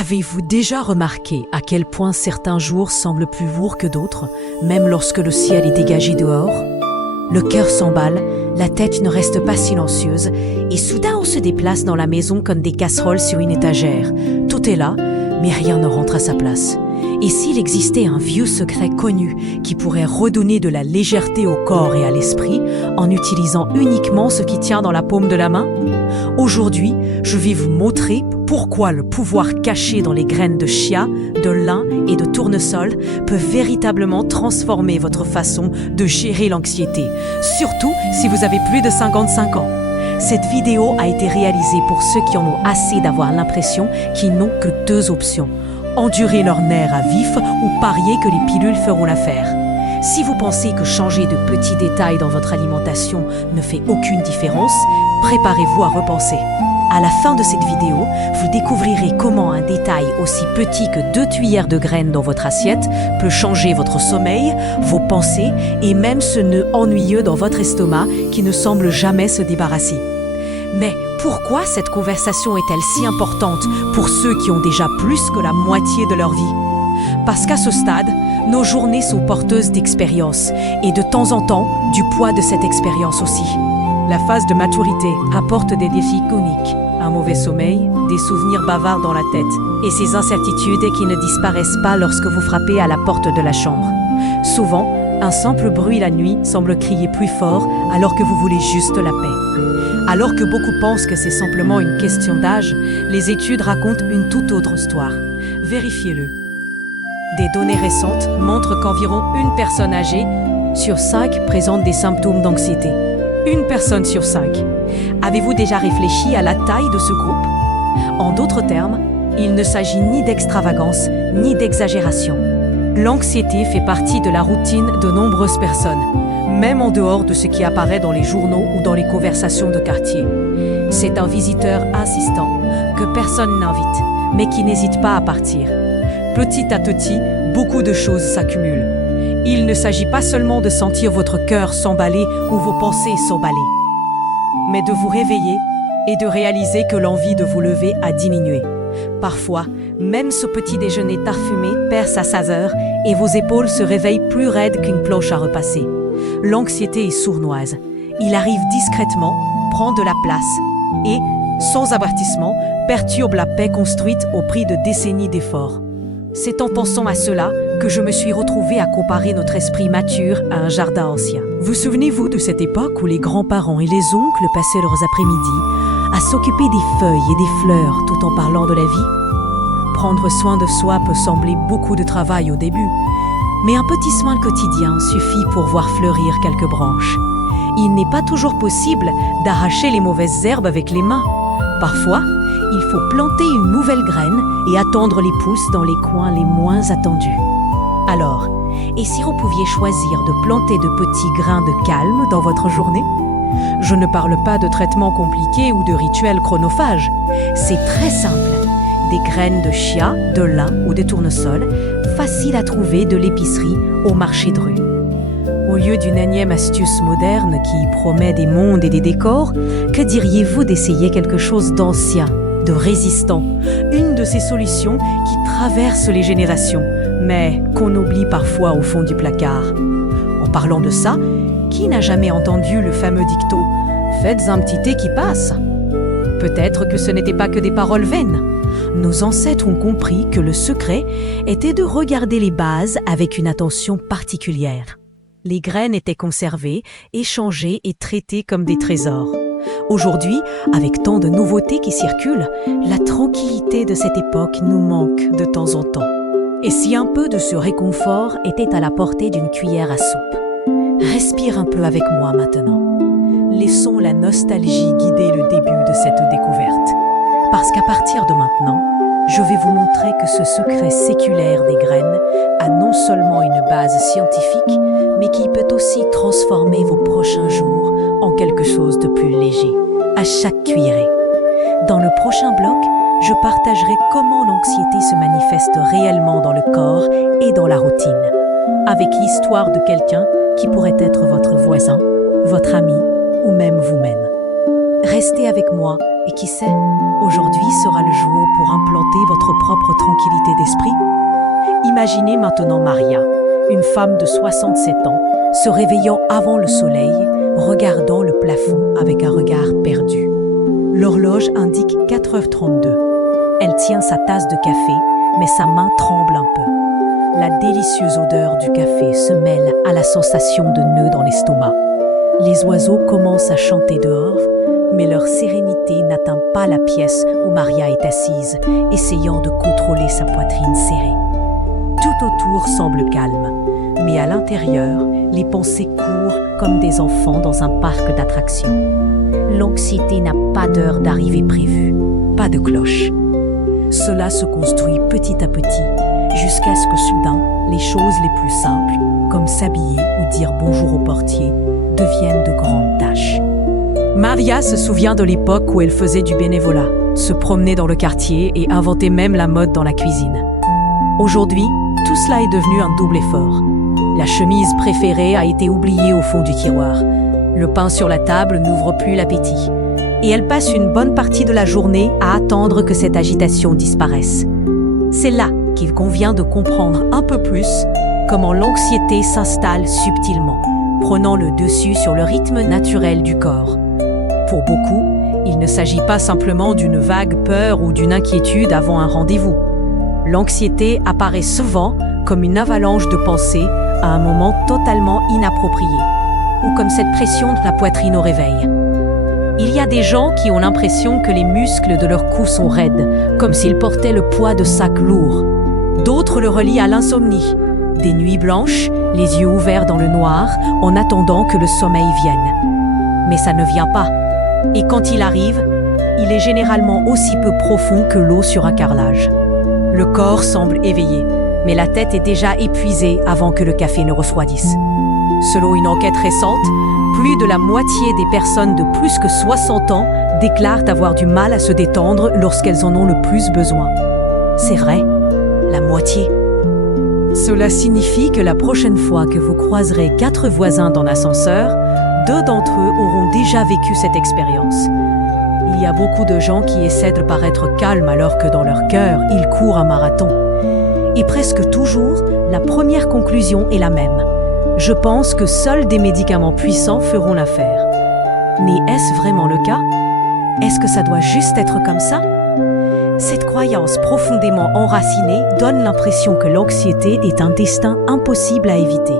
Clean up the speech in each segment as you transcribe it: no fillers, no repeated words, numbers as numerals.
Avez-vous déjà remarqué à quel point certains jours semblent plus lourds que d'autres, même lorsque le ciel est dégagé dehors? Le cœur s'emballe, la tête ne reste pas silencieuse, et soudain on se déplace dans la maison comme des casseroles sur une étagère. Tout est là, mais rien ne rentre à sa place. Et s'il existait un vieux secret connu qui pourrait redonner de la légèreté au corps et à l'esprit en utilisant uniquement ce qui tient dans la paume de la main? Aujourd'hui, je vais vous montrer pourquoi le pouvoir caché dans les graines de chia, de lin et de tournesol peut véritablement transformer votre façon de gérer l'anxiété, surtout si vous avez plus de 55 ans. Cette vidéo a été réalisée pour ceux qui en ont assez d'avoir l'impression qu'ils n'ont que deux options: endurer leurs nerfs à vif ou parier que les pilules feront l'affaire. Si vous pensez que changer de petits détails dans votre alimentation ne fait aucune différence, préparez-vous à repenser. À la fin de cette vidéo, vous découvrirez comment un détail aussi petit que 2 cuillères de graines dans votre assiette peut changer votre sommeil, vos pensées et même ce nœud ennuyeux dans votre estomac qui ne semble jamais se débarrasser. Mais pourquoi cette conversation est-elle si importante pour ceux qui ont déjà plus que la moitié de leur vie? Parce qu'à ce stade, nos journées sont porteuses d'expérience et de temps en temps, du poids de cette expérience aussi. La phase de maturité apporte des défis uniques, un mauvais sommeil, des souvenirs bavards dans la tête et ces incertitudes qui ne disparaissent pas lorsque vous frappez à la porte de la chambre. Souvent, un simple bruit la nuit semble crier plus fort alors que vous voulez juste la paix. Alors que beaucoup pensent que c'est simplement une question d'âge, les études racontent une toute autre histoire. Vérifiez-le. Des données récentes montrent qu'environ une personne âgée sur 5 présente des symptômes d'anxiété. Une personne sur 5. Avez-vous déjà réfléchi à la taille de ce groupe? En d'autres termes, il ne s'agit ni d'extravagance ni d'exagération. L'anxiété fait partie de la routine de nombreuses personnes, même en dehors de ce qui apparaît dans les journaux ou dans les conversations de quartier. C'est un visiteur insistant que personne n'invite, mais qui n'hésite pas à partir. Petit à petit, beaucoup de choses s'accumulent. Il ne s'agit pas seulement de sentir votre cœur s'emballer ou vos pensées s'emballer, mais de vous réveiller et de réaliser que l'envie de vous lever a diminué. Parfois, même ce petit déjeuner parfumé perd sa saveur et vos épaules se réveillent plus raides qu'une cloche à repasser. L'anxiété est sournoise. Il arrive discrètement, prend de la place et, sans avertissement, perturbe la paix construite au prix de décennies d'efforts. C'est en pensant à cela que je me suis retrouvée à comparer notre esprit mature à un jardin ancien. Vous souvenez-vous de cette époque où les grands-parents et les oncles passaient leurs après-midi à s'occuper des feuilles et des fleurs tout en parlant de la vie? Prendre soin de soi peut sembler beaucoup de travail au début, mais un petit soin quotidien suffit pour voir fleurir quelques branches. Il n'est pas toujours possible d'arracher les mauvaises herbes avec les mains. Parfois, il faut planter une nouvelle graine et attendre les pousses dans les coins les moins attendus. Alors, et si vous pouviez choisir de planter de petits grains de calme dans votre journée? Je ne parle pas de traitements compliqués ou de rituels chronophages. C'est très simple. Des graines de chia, de lin ou de tournesol, faciles à trouver de l'épicerie au marché de rue. Au lieu d'une énième astuce moderne qui promet des mondes et des décors, que diriez-vous d'essayer quelque chose d'ancien, de résistant, une de ces solutions qui traversent les générations, mais qu'on oublie parfois au fond du placard? En parlant de ça, qui n'a jamais entendu le fameux dicton « Faites un petit thé qui passe ». Peut-être que ce n'était pas que des paroles vaines. Nos ancêtres ont compris que le secret était de regarder les bases avec une attention particulière. Les graines étaient conservées, échangées et traitées comme des trésors. Aujourd'hui, avec tant de nouveautés qui circulent, la tranquillité de cette époque nous manque de temps en temps. Et si un peu de ce réconfort était à la portée d'une cuillère à soupe? Respire un peu avec moi maintenant. Laissons la nostalgie guider le début de cette découverte. Parce qu'à partir de maintenant, je vais vous montrer que ce secret séculaire des graines a non seulement une base scientifique, mais qui peut aussi transformer vos prochains jours en quelque chose de plus léger, à chaque cuillerée. Dans le prochain bloc, je partagerai comment l'anxiété se manifeste réellement dans le corps et dans la routine, avec l'histoire de quelqu'un qui pourrait être votre voisin, votre ami ou même vous-même. Restez avec moi Et qui sait, aujourd'hui sera le jour pour implanter votre propre tranquillité d'esprit. Imaginez maintenant Maria, une femme de 67 ans, se réveillant avant le soleil, regardant le plafond avec un regard perdu. L'horloge indique 4h32. Elle tient sa tasse de café, mais sa main tremble un peu. La délicieuse odeur du café se mêle à la sensation de nœuds dans l'estomac. Les oiseaux commencent à chanter dehors, mais leur sérénité n'atteint pas la pièce où Maria est assise, essayant de contrôler sa poitrine serrée. Tout autour semble calme, mais à l'intérieur, les pensées courent comme des enfants dans un parc d'attractions. L'anxiété n'a pas d'heure d'arrivée prévue, pas de cloche. Cela se construit petit à petit, jusqu'à ce que soudain, les choses les plus simples, comme s'habiller ou dire bonjour au portier, deviennent de grandes tâches. Maria se souvient de l'époque où elle faisait du bénévolat, se promenait dans le quartier et inventait même la mode dans la cuisine. Aujourd'hui, tout cela est devenu un double effort. La chemise préférée a été oubliée au fond du tiroir. Le pain sur la table n'ouvre plus l'appétit. Et elle passe une bonne partie de la journée à attendre que cette agitation disparaisse. C'est là qu'il convient de comprendre un peu plus comment l'anxiété s'installe subtilement, prenant le dessus sur le rythme naturel du corps. Pour beaucoup, il ne s'agit pas simplement d'une vague peur ou d'une inquiétude avant un rendez-vous. L'anxiété apparaît souvent comme une avalanche de pensées à un moment totalement inapproprié, ou comme cette pression de la poitrine au réveil. Il y a des gens qui ont l'impression que les muscles de leur cou sont raides, comme s'ils portaient le poids de sacs lourds. D'autres le relient à l'insomnie, des nuits blanches, les yeux ouverts dans le noir, en attendant que le sommeil vienne. Mais ça ne vient pas. Et quand il arrive, il est généralement aussi peu profond que l'eau sur un carrelage. Le corps semble éveillé, mais la tête est déjà épuisée avant que le café ne refroidisse. Selon une enquête récente, plus de la moitié des personnes de plus que 60 ans déclarent avoir du mal à se détendre lorsqu'elles en ont le plus besoin. C'est vrai, la moitié. Cela signifie que la prochaine fois que vous croiserez 4 voisins dans l'ascenseur, 2 d'entre eux auront déjà vécu cette expérience. Il y a beaucoup de gens qui essaient de paraître calmes alors que dans leur cœur, ils courent un marathon. Et presque toujours, la première conclusion est la même. Je pense que seuls des médicaments puissants feront l'affaire. Mais est-ce vraiment le cas? Est-ce que ça doit juste être comme ça? Cette croyance profondément enracinée donne l'impression que l'anxiété est un destin impossible à éviter,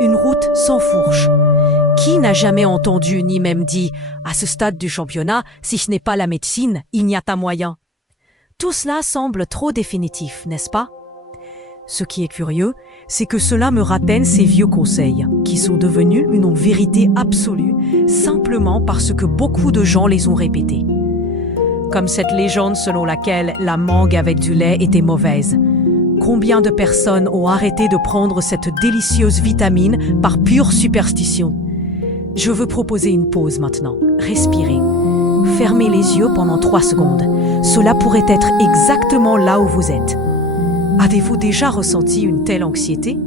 une route sans fourche. Qui n'a jamais entendu ni même dit « à ce stade du championnat, si ce n'est pas la médecine, il n'y a pas moyen ». Tout cela semble trop définitif, n'est-ce pas? Ce qui est curieux, c'est que cela me rappelle ces vieux conseils, qui sont devenus une vérité absolue, simplement parce que beaucoup de gens les ont répétés. Comme cette légende selon laquelle la mangue avec du lait était mauvaise. Combien de personnes ont arrêté de prendre cette délicieuse vitamine par pure superstition? Je veux proposer une pause maintenant. Respirez. Fermez les yeux pendant 3 secondes. Cela pourrait être exactement là où vous êtes. Avez-vous déjà ressenti une telle anxiété?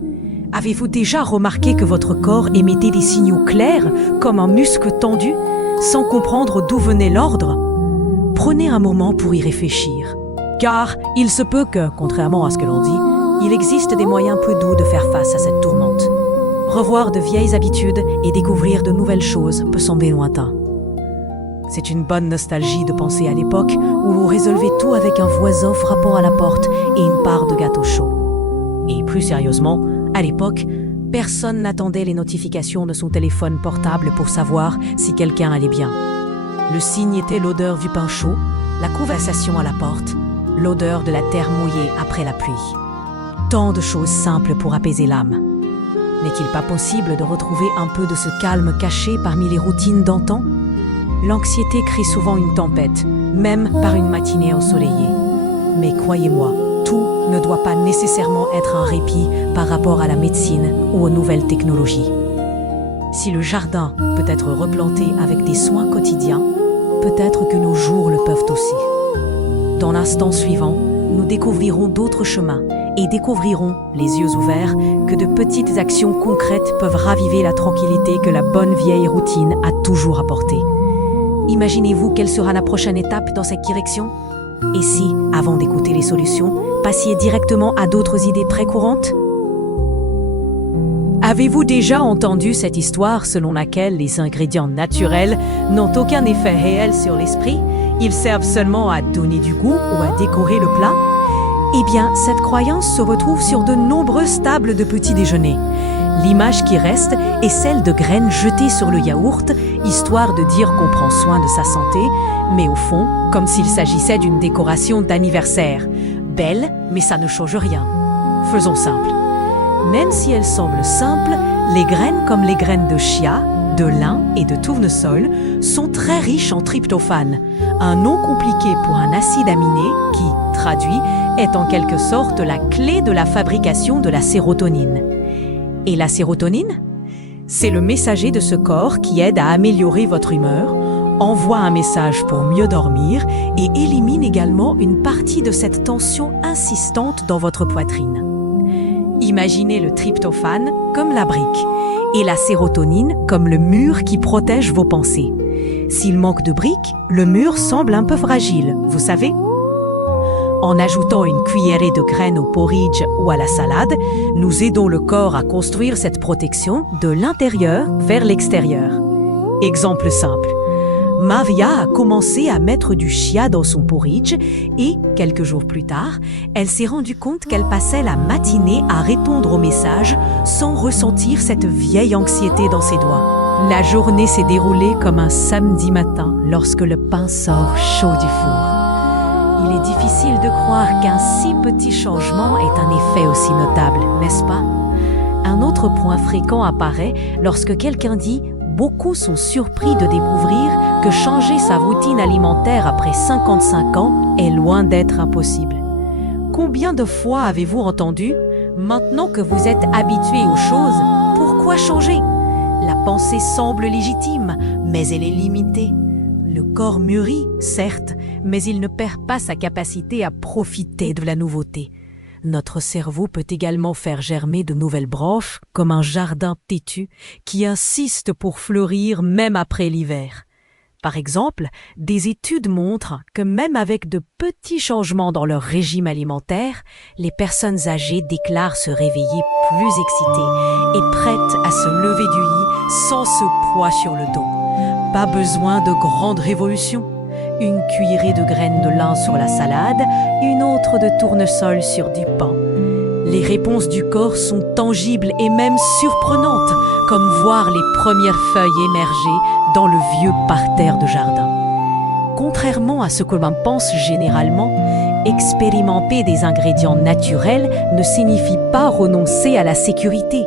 Avez-vous déjà remarqué que votre corps émettait des signaux clairs, comme un muscle tendu, sans comprendre d'où venait l'ordre? Prenez un moment pour y réfléchir. Car il se peut que, contrairement à ce que l'on dit, il existe des moyens peu doux de faire face à cette tourmente. Revoir de vieilles habitudes et découvrir de nouvelles choses peut sembler lointain. C'est une bonne nostalgie de penser à l'époque où l'on résolvait tout avec un voisin frappant à la porte et une part de gâteau chaud. Et plus sérieusement, à l'époque, personne n'attendait les notifications de son téléphone portable pour savoir si quelqu'un allait bien. Le signe était l'odeur du pain chaud, la conversation à la porte, l'odeur de la terre mouillée après la pluie. Tant de choses simples pour apaiser l'âme. N'est-il pas possible de retrouver un peu de ce calme caché parmi les routines d'antan? L'anxiété crée souvent une tempête, même par une matinée ensoleillée. Mais croyez-moi, tout ne doit pas nécessairement être un répit par rapport à la médecine ou aux nouvelles technologies. Si le jardin peut être replanté avec des soins quotidiens, peut-être que nos jours le peuvent aussi. Dans l'instant suivant, nous découvrirons d'autres chemins et découvrirons, les yeux ouverts, que de petites actions concrètes peuvent raviver la tranquillité que la bonne vieille routine a toujours apportée. Imaginez-vous quelle sera la prochaine étape dans cette direction? Et si, avant d'écouter les solutions, passiez directement à d'autres idées très courantes? Avez-vous déjà entendu cette histoire selon laquelle les ingrédients naturels n'ont aucun effet réel sur l'esprit? Ils servent seulement à donner du goût ou à décorer le plat? Eh bien, cette croyance se retrouve sur de nombreuses tables de petit déjeuner. L'image qui reste est celle de graines jetées sur le yaourt, histoire de dire qu'on prend soin de sa santé, mais au fond, comme s'il s'agissait d'une décoration d'anniversaire. Belle, mais ça ne change rien. Faisons simple. Même si elles semblent simples, les graines comme les graines de chia, de lin et de tournesol sont très riches en tryptophane, un nom compliqué pour un acide aminé qui, traduit, est en quelque sorte la clé de la fabrication de la sérotonine. Et la sérotonine? C'est le messager de ce corps qui aide à améliorer votre humeur, envoie un message pour mieux dormir et élimine également une partie de cette tension insistante dans votre poitrine. Imaginez le tryptophane comme la brique et la sérotonine comme le mur qui protège vos pensées. S'il manque de briques, le mur semble un peu fragile, vous savez? En ajoutant une cuillerée de graines au porridge ou à la salade, nous aidons le corps à construire cette protection de l'intérieur vers l'extérieur. Exemple simple. Maria a commencé à mettre du chia dans son porridge et, quelques jours plus tard, elle s'est rendue compte qu'elle passait la matinée à répondre aux messages sans ressentir cette vieille anxiété dans ses doigts. La journée s'est déroulée comme un samedi matin lorsque le pain sort chaud du four. Il est difficile de croire qu'un si petit changement ait un effet aussi notable, n'est-ce pas? Un autre point fréquent apparaît lorsque quelqu'un dit « Beaucoup sont surpris de découvrir que changer sa routine alimentaire après 55 ans est loin d'être impossible. » Combien de fois avez-vous entendu « Maintenant que vous êtes habitué aux choses, pourquoi changer ?» La pensée semble légitime, mais elle est limitée. Le corps mûrit, certes, mais il ne perd pas sa capacité à profiter de la nouveauté. Notre cerveau peut également faire germer de nouvelles branches, comme un jardin têtu qui insiste pour fleurir même après l'hiver. Par exemple, des études montrent que même avec de petits changements dans leur régime alimentaire, les personnes âgées déclarent se réveiller plus excitées et prêtes à se lever du lit sans ce poids sur le dos. Pas besoin de grandes révolutions. Une cuillerée de graines de lin sur la salade, une autre de tournesol sur du pain. Les réponses du corps sont tangibles et même surprenantes, comme voir les premières feuilles émerger dans le vieux parterre de jardin. Contrairement à ce que l'on pense généralement, expérimenter des ingrédients naturels ne signifie pas renoncer à la sécurité.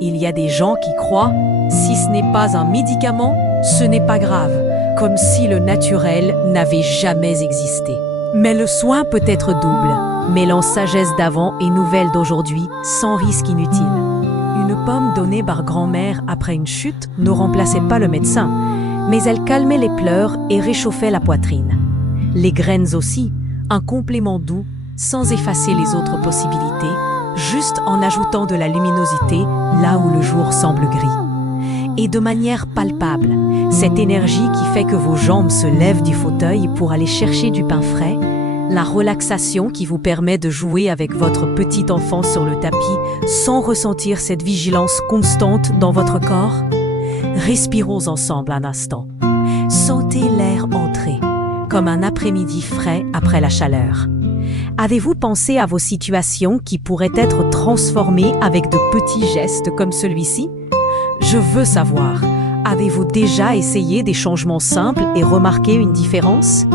Il y a des gens qui croient « si ce n'est pas un médicament, ce n'est pas grave », comme si le naturel n'avait jamais existé. Mais le soin peut être double, mêlant sagesse d'avant et nouvelle d'aujourd'hui, sans risque inutile. Une pomme donnée par grand-mère après une chute ne remplaçait pas le médecin, mais elle calmait les pleurs et réchauffait la poitrine. Les graines aussi, un complément doux, sans effacer les autres possibilités, juste en ajoutant de la luminosité là où le jour semble gris. Et de manière palpable, cette énergie qui fait que vos jambes se lèvent du fauteuil pour aller chercher du pain frais, la relaxation qui vous permet de jouer avec votre petit enfant sur le tapis sans ressentir cette vigilance constante dans votre corps. Respirons ensemble un instant. Sentez l'air entrer, comme un après-midi frais après la chaleur. Avez-vous pensé à vos situations qui pourraient être transformées avec de petits gestes comme celui-ci? Je veux savoir, avez-vous déjà essayé des changements simples et remarqué une différence?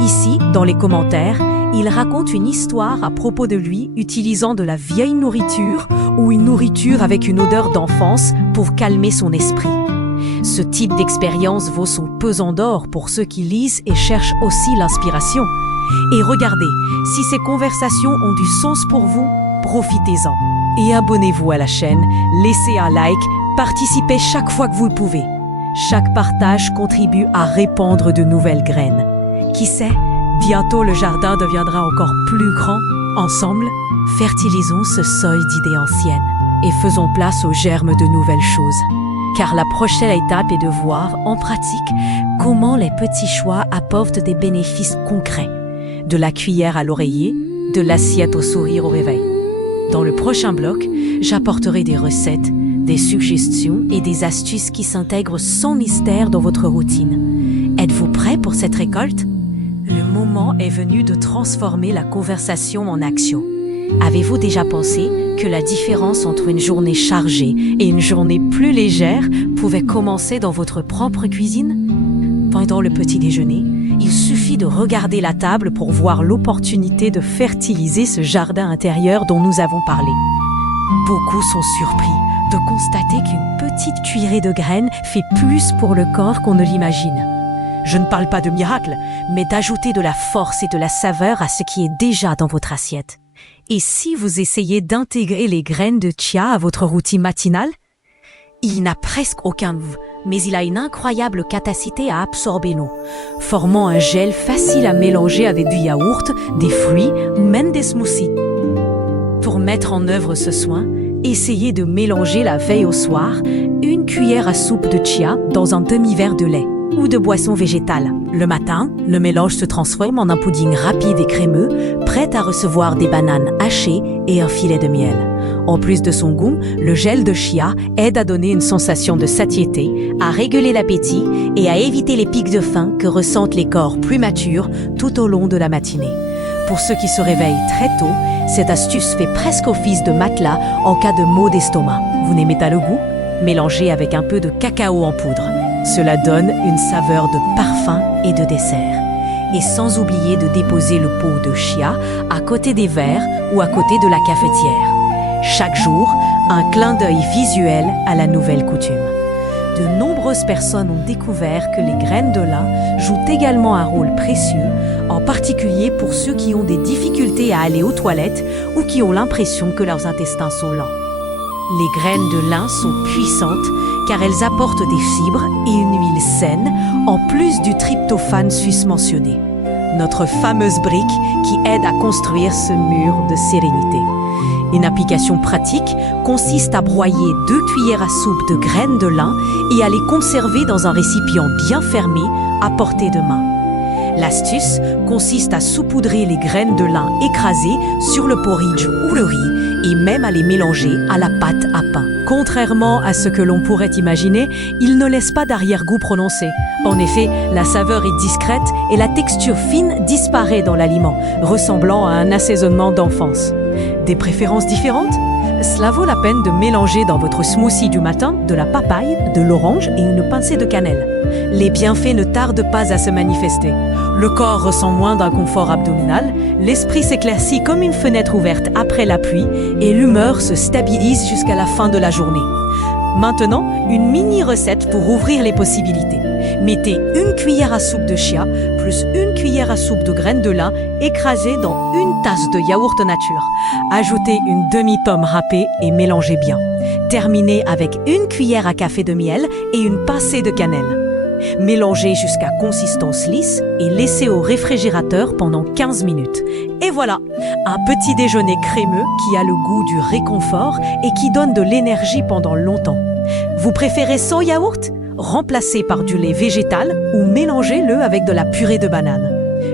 Ici, dans les commentaires, il raconte une histoire à propos de lui utilisant de la vieille nourriture ou une nourriture avec une odeur d'enfance pour calmer son esprit. Ce type d'expérience vaut son pesant d'or pour ceux qui lisent et cherchent aussi l'inspiration. Et regardez, si ces conversations ont du sens pour vous, profitez-en. Et abonnez-vous à la chaîne, laissez un like, participez chaque fois que vous le pouvez. Chaque partage contribue à répandre de nouvelles graines. Qui sait, bientôt le jardin deviendra encore plus grand. Ensemble, fertilisons ce sol d'idées anciennes et faisons place aux germes de nouvelles choses. car la prochaine étape est de voir, en pratique, comment les petits choix apportent des bénéfices concrets. De la cuillère à l'oreiller, de l'assiette au sourire au réveil. Dans le prochain bloc, j'apporterai des recettes, des suggestions et des astuces qui s'intègrent sans mystère dans votre routine. Êtes-vous prêt pour cette récolte? Le moment est venu de transformer la conversation en action. Avez-vous déjà pensé que la différence entre une journée chargée et une journée plus légère pouvait commencer dans votre propre cuisine? Pendant le petit déjeuner, il suffit de regarder la table pour voir l'opportunité de fertiliser ce jardin intérieur dont nous avons parlé. Beaucoup sont surpris de constater qu'une petite cuillerée de graines fait plus pour le corps qu'on ne l'imagine. Je ne parle pas de miracle, mais d'ajouter de la force et de la saveur à ce qui est déjà dans votre assiette. Et si vous essayez d'intégrer les graines de chia à votre routine matinale? Il n'a presque aucun goût, mais il a une incroyable capacité à absorber l'eau, formant un gel facile à mélanger avec du yaourt, des fruits ou même des smoothies. Pour mettre en œuvre ce soin, essayez de mélanger la veille au soir une cuillère à soupe de chia dans un demi-verre de lait ou de boisson végétale. Le matin, le mélange se transforme en un pudding rapide et crémeux, prêt à recevoir des bananes hachées et un filet de miel. En plus de son goût, le gel de chia aide à donner une sensation de satiété, à réguler l'appétit et à éviter les pics de faim que ressentent les corps plus matures tout au long de la matinée. Pour ceux qui se réveillent très tôt, cette astuce fait presque office de matelas en cas de maux d'estomac. Vous n'aimez pas le goût? Mélangez avec un peu de cacao en poudre. Cela donne une saveur de parfum et de dessert. Et sans oublier de déposer le pot de chia à côté des verres ou à côté de la cafetière. Chaque jour, un clin d'œil visuel à la nouvelle coutume. De nombreuses personnes ont découvert que les graines de lin jouent également un rôle précieux, en particulier pour ceux qui ont des difficultés à aller aux toilettes ou qui ont l'impression que leurs intestins sont lents. Les graines de lin sont puissantes car elles apportent des fibres et une huile saine, en plus du tryptophane susmentionné. Notre fameuse brique qui aide à construire ce mur de sérénité. Une application pratique consiste à broyer 2 cuillères à soupe de graines de lin et à les conserver dans un récipient bien fermé à portée de main. L'astuce consiste à saupoudrer les graines de lin écrasées sur le porridge ou le riz et même à les mélanger à la pâte à pain. Contrairement à ce que l'on pourrait imaginer, il ne laisse pas d'arrière-goût prononcé. En effet, la saveur est discrète et la texture fine disparaît dans l'aliment, ressemblant à un assaisonnement d'enfance. Des préférences différentes? Cela vaut la peine de mélanger dans votre smoothie du matin de la papaye, de l'orange et une pincée de cannelle. Les bienfaits ne tardent pas à se manifester. Le corps ressent moins d'inconfort abdominal, l'esprit s'éclaircit comme une fenêtre ouverte après la pluie et l'humeur se stabilise jusqu'à la fin de la journée. Maintenant, une mini recette pour ouvrir les possibilités. Mettez une cuillère à soupe de chia plus une cuillère à soupe de graines de lin écrasées dans une tasse de yaourt nature. Ajoutez une demi-pomme râpée et mélangez bien. Terminez avec une cuillère à café de miel et une pincée de cannelle. Mélangez jusqu'à consistance lisse et laissez au réfrigérateur pendant 15 minutes. Et voilà, un petit déjeuner crémeux qui a le goût du réconfort et qui donne de l'énergie pendant longtemps. Vous préférez sans yaourt? Remplacez par du lait végétal ou mélangez-le avec de la purée de banane.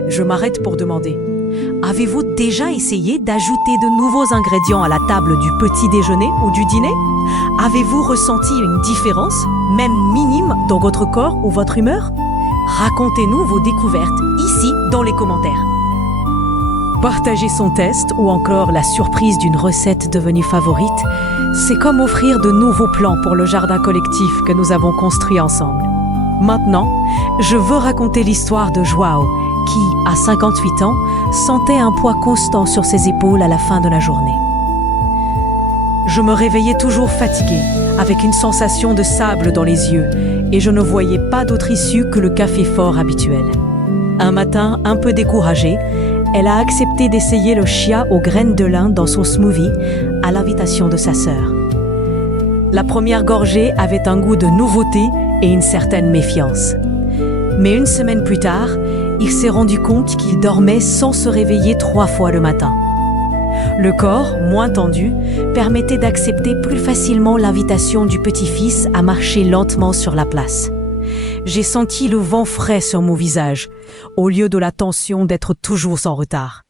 Je m'arrête pour demander, avez-vous déjà essayé d'ajouter de nouveaux ingrédients à la table du petit déjeuner ou du dîner? Avez-vous ressenti une différence, même minime, dans votre corps ou votre humeur? Racontez-nous vos découvertes ici dans les commentaires. Partager son test ou encore la surprise d'une recette devenue favorite, c'est comme offrir de nouveaux plans pour le jardin collectif que nous avons construit ensemble. Maintenant, je veux raconter l'histoire de Joao, qui, à 58 ans, sentait un poids constant sur ses épaules à la fin de la journée. Je me réveillais toujours fatiguée, avec une sensation de sable dans les yeux, et je ne voyais pas d'autre issue que le café fort habituel. Un matin, un peu découragée, elle a accepté d'essayer le chia aux graines de lin dans son smoothie, à l'invitation de sa sœur. La première gorgée avait un goût de nouveauté et une certaine méfiance. Mais une semaine plus tard, il s'est rendu compte qu'il dormait sans se réveiller 3 fois le matin. Le corps, moins tendu, permettait d'accepter plus facilement l'invitation du petit-fils à marcher lentement sur la place. J'ai senti le vent frais sur mon visage, au lieu de la tension d'être toujours en retard.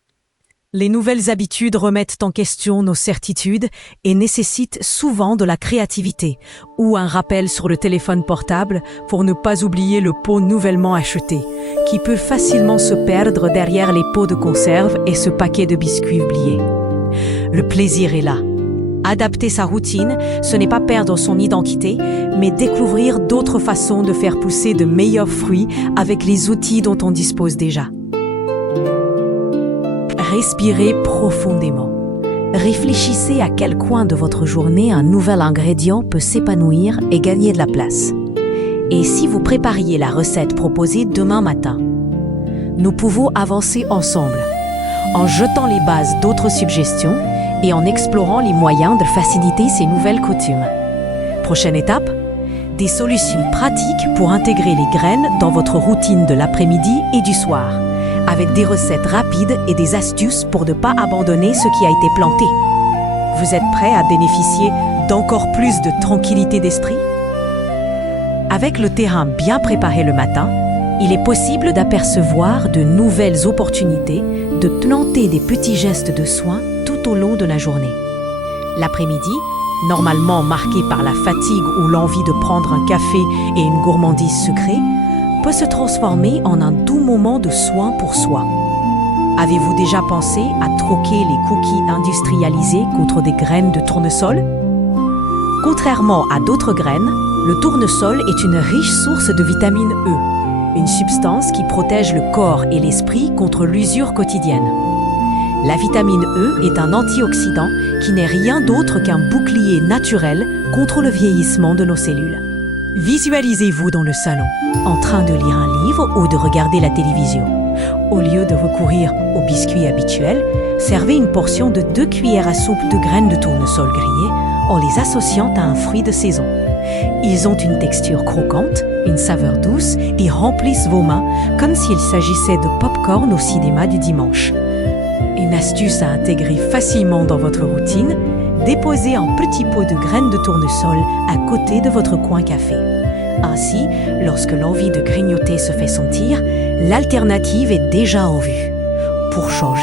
Les nouvelles habitudes remettent en question nos certitudes et nécessitent souvent de la créativité ou un rappel sur le téléphone portable pour ne pas oublier le pot nouvellement acheté, qui peut facilement se perdre derrière les pots de conserve et ce paquet de biscuits oubliés. Le plaisir est là. Adapter sa routine, ce n'est pas perdre son identité, mais découvrir d'autres façons de faire pousser de meilleurs fruits avec les outils dont on dispose déjà. Respirez profondément. Réfléchissez à quel coin de votre journée un nouvel ingrédient peut s'épanouir et gagner de la place. Et si vous prépariez la recette proposée demain matin? Nous pouvons avancer ensemble, en jetant les bases d'autres suggestions et en explorant les moyens de faciliter ces nouvelles coutumes. Prochaine étape, des solutions pratiques pour intégrer les graines dans votre routine de l'après-midi et du soir, avec des recettes rapides et des astuces pour ne pas abandonner ce qui a été planté. Vous êtes prêt à bénéficier d'encore plus de tranquillité d'esprit? Avec le terrain bien préparé le matin, il est possible d'apercevoir de nouvelles opportunités, de planter des petits gestes de soin tout au long de la journée. L'après-midi, normalement marqué par la fatigue ou l'envie de prendre un café et une gourmandise sucrée, peut se transformer en un doux moment de soin pour soi. Avez-vous déjà pensé à troquer les cookies industrialisés contre des graines de tournesol? Contrairement à d'autres graines, le tournesol est une riche source de vitamine E, une substance qui protège le corps et l'esprit contre l'usure quotidienne. La vitamine E est un antioxydant qui n'est rien d'autre qu'un bouclier naturel contre le vieillissement de nos cellules. Visualisez-vous dans le salon, en train de lire un livre ou de regarder la télévision. Au lieu de recourir aux biscuits habituels, servez une portion de 2 cuillères à soupe de graines de tournesol grillées en les associant à un fruit de saison. Ils ont une texture croquante, une saveur douce et remplissent vos mains comme s'il s'agissait de pop-corn au cinéma du dimanche. Une astuce à intégrer facilement dans votre routine, déposez un petit pot de graines de tournesol à côté de votre coin café. Ainsi, lorsque l'envie de grignoter se fait sentir, l'alternative est déjà en vue. Pour changer,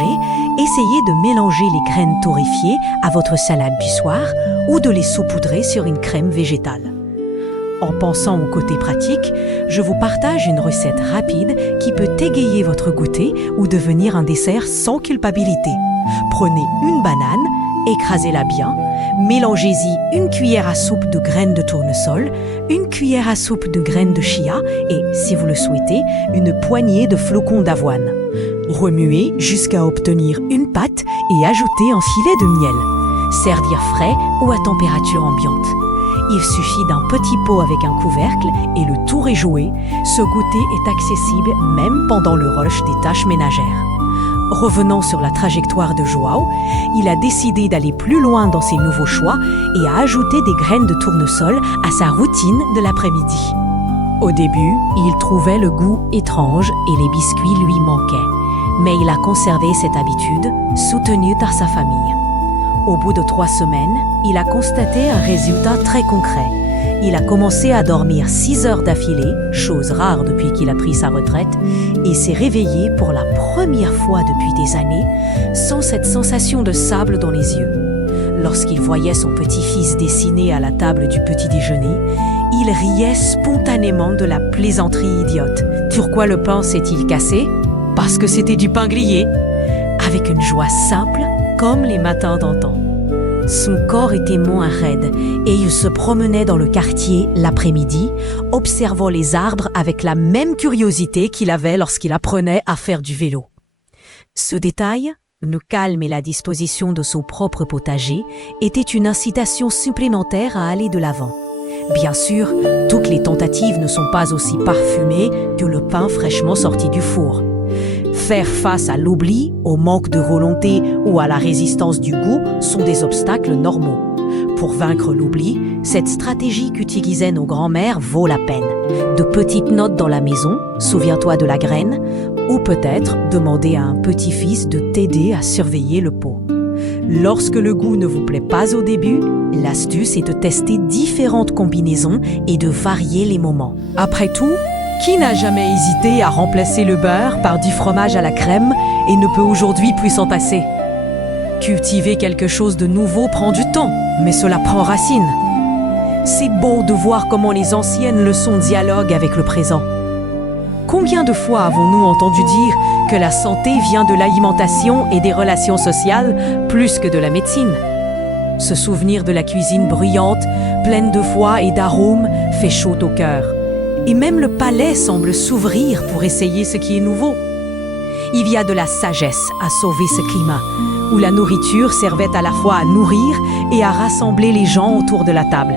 essayez de mélanger les graines torréfiées à votre salade du soir ou de les saupoudrer sur une crème végétale. En pensant au côté pratique, je vous partage une recette rapide qui peut égayer votre goûter ou devenir un dessert sans culpabilité. Prenez une banane, écrasez-la bien, mélangez-y une cuillère à soupe de graines de tournesol, une cuillère à soupe de graines de chia et, si vous le souhaitez, une poignée de flocons d'avoine. Remuez jusqu'à obtenir une pâte et ajoutez un filet de miel. Servir frais ou à température ambiante. Il suffit d'un petit pot avec un couvercle et le tour est joué. Ce goûter est accessible même pendant le rush des tâches ménagères. Revenant sur la trajectoire de Joao, il a décidé d'aller plus loin dans ses nouveaux choix et a ajouté des graines de tournesol à sa routine de l'après-midi. Au début, il trouvait le goût étrange et les biscuits lui manquaient. Mais il a conservé cette habitude, soutenu par sa famille. Au bout de 3 semaines, il a constaté un résultat très concret. Il a commencé à dormir 6 heures d'affilée, chose rare depuis qu'il a pris sa retraite, et s'est réveillé pour la première fois depuis des années, sans cette sensation de sable dans les yeux. Lorsqu'il voyait son petit-fils dessiner à la table du petit déjeuner, il riait spontanément de la plaisanterie idiote. Pourquoi le pain s'est-il cassé? Parce que c'était du pain grillé, avec une joie simple, comme les matins d'antan. Son corps était moins raide et il se promenait dans le quartier l'après-midi, observant les arbres avec la même curiosité qu'il avait lorsqu'il apprenait à faire du vélo. Ce détail, le calme et la disposition de son propre potager, était une incitation supplémentaire à aller de l'avant. Bien sûr, toutes les tentatives ne sont pas aussi parfumées que le pain fraîchement sorti du four. Faire face à l'oubli, au manque de volonté ou à la résistance du goût sont des obstacles normaux. Pour vaincre l'oubli, cette stratégie qu'utilisaient nos grands-mères vaut la peine. De petites notes dans la maison, souviens-toi de la graine, ou peut-être demander à un petit-fils de t'aider à surveiller le pot. Lorsque le goût ne vous plaît pas au début, l'astuce est de tester différentes combinaisons et de varier les moments. Après tout, qui n'a jamais hésité à remplacer le beurre par du fromage à la crème et ne peut aujourd'hui plus s'en passer? Cultiver quelque chose de nouveau prend du temps, mais cela prend racine. C'est beau de voir comment les anciennes leçons dialoguent avec le présent. Combien de fois avons-nous entendu dire que la santé vient de l'alimentation et des relations sociales plus que de la médecine? Ce souvenir de la cuisine bruyante, pleine de foi et d'arômes, fait chaud au cœur. Et même le palais semble s'ouvrir pour essayer ce qui est nouveau. Il y a de la sagesse à sauver ce climat, où la nourriture servait à la fois à nourrir et à rassembler les gens autour de la table.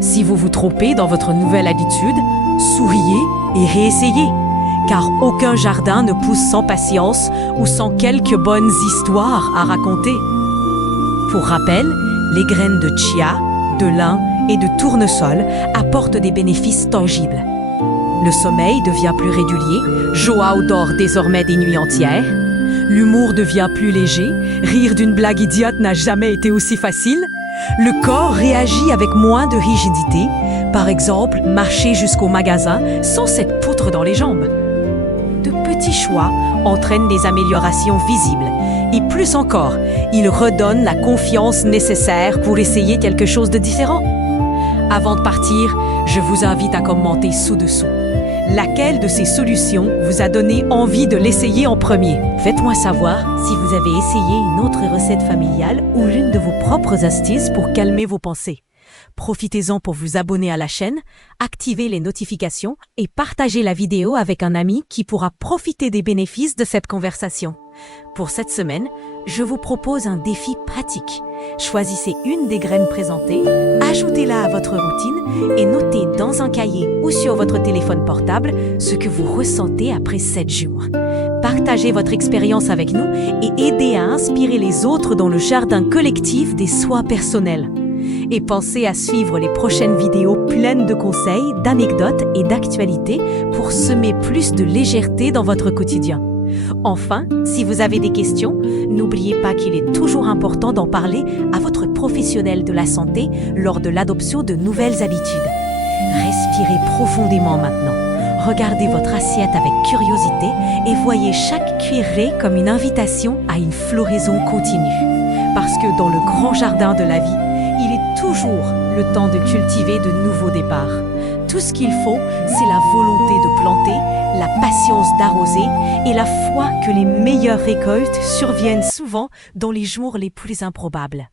Si vous vous trompez dans votre nouvelle habitude, souriez et réessayez, car aucun jardin ne pousse sans patience ou sans quelques bonnes histoires à raconter. Pour rappel, les graines de chia, de lin et de tournesol apportent des bénéfices tangibles. Le sommeil devient plus régulier, Joao dort désormais des nuits entières, l'humour devient plus léger, rire d'une blague idiote n'a jamais été aussi facile, le corps réagit avec moins de rigidité, par exemple marcher jusqu'au magasin sans cette poutre dans les jambes. De petits choix entraînent des améliorations visibles et plus encore, ils redonnent la confiance nécessaire pour essayer quelque chose de différent. Avant de partir, je vous invite à commenter sous-dessous. Laquelle de ces solutions vous a donné envie de l'essayer en premier? Faites-moi savoir si vous avez essayé une autre recette familiale ou l'une de vos propres astuces pour calmer vos pensées. Profitez-en pour vous abonner à la chaîne, activer les notifications et partager la vidéo avec un ami qui pourra profiter des bénéfices de cette conversation. Pour cette semaine, je vous propose un défi pratique. Choisissez une des graines présentées, ajoutez-la à votre routine et notez dans un cahier ou sur votre téléphone portable ce que vous ressentez après 7 jours. Partagez votre expérience avec nous et aidez à inspirer les autres dans le jardin collectif des soins personnels. Et pensez à suivre les prochaines vidéos pleines de conseils, d'anecdotes et d'actualités pour semer plus de légèreté dans votre quotidien. Enfin, si vous avez des questions, n'oubliez pas qu'il est toujours important d'en parler à votre professionnel de la santé lors de l'adoption de nouvelles habitudes. Respirez profondément maintenant. Regardez votre assiette avec curiosité et voyez chaque cuillerée comme une invitation à une floraison continue. Parce que dans le grand jardin de la vie, il est toujours le temps de cultiver de nouveaux départs. Tout ce qu'il faut, c'est la volonté de planter, la patience d'arroser et la foi que les meilleures récoltes surviennent souvent dans les jours les plus improbables.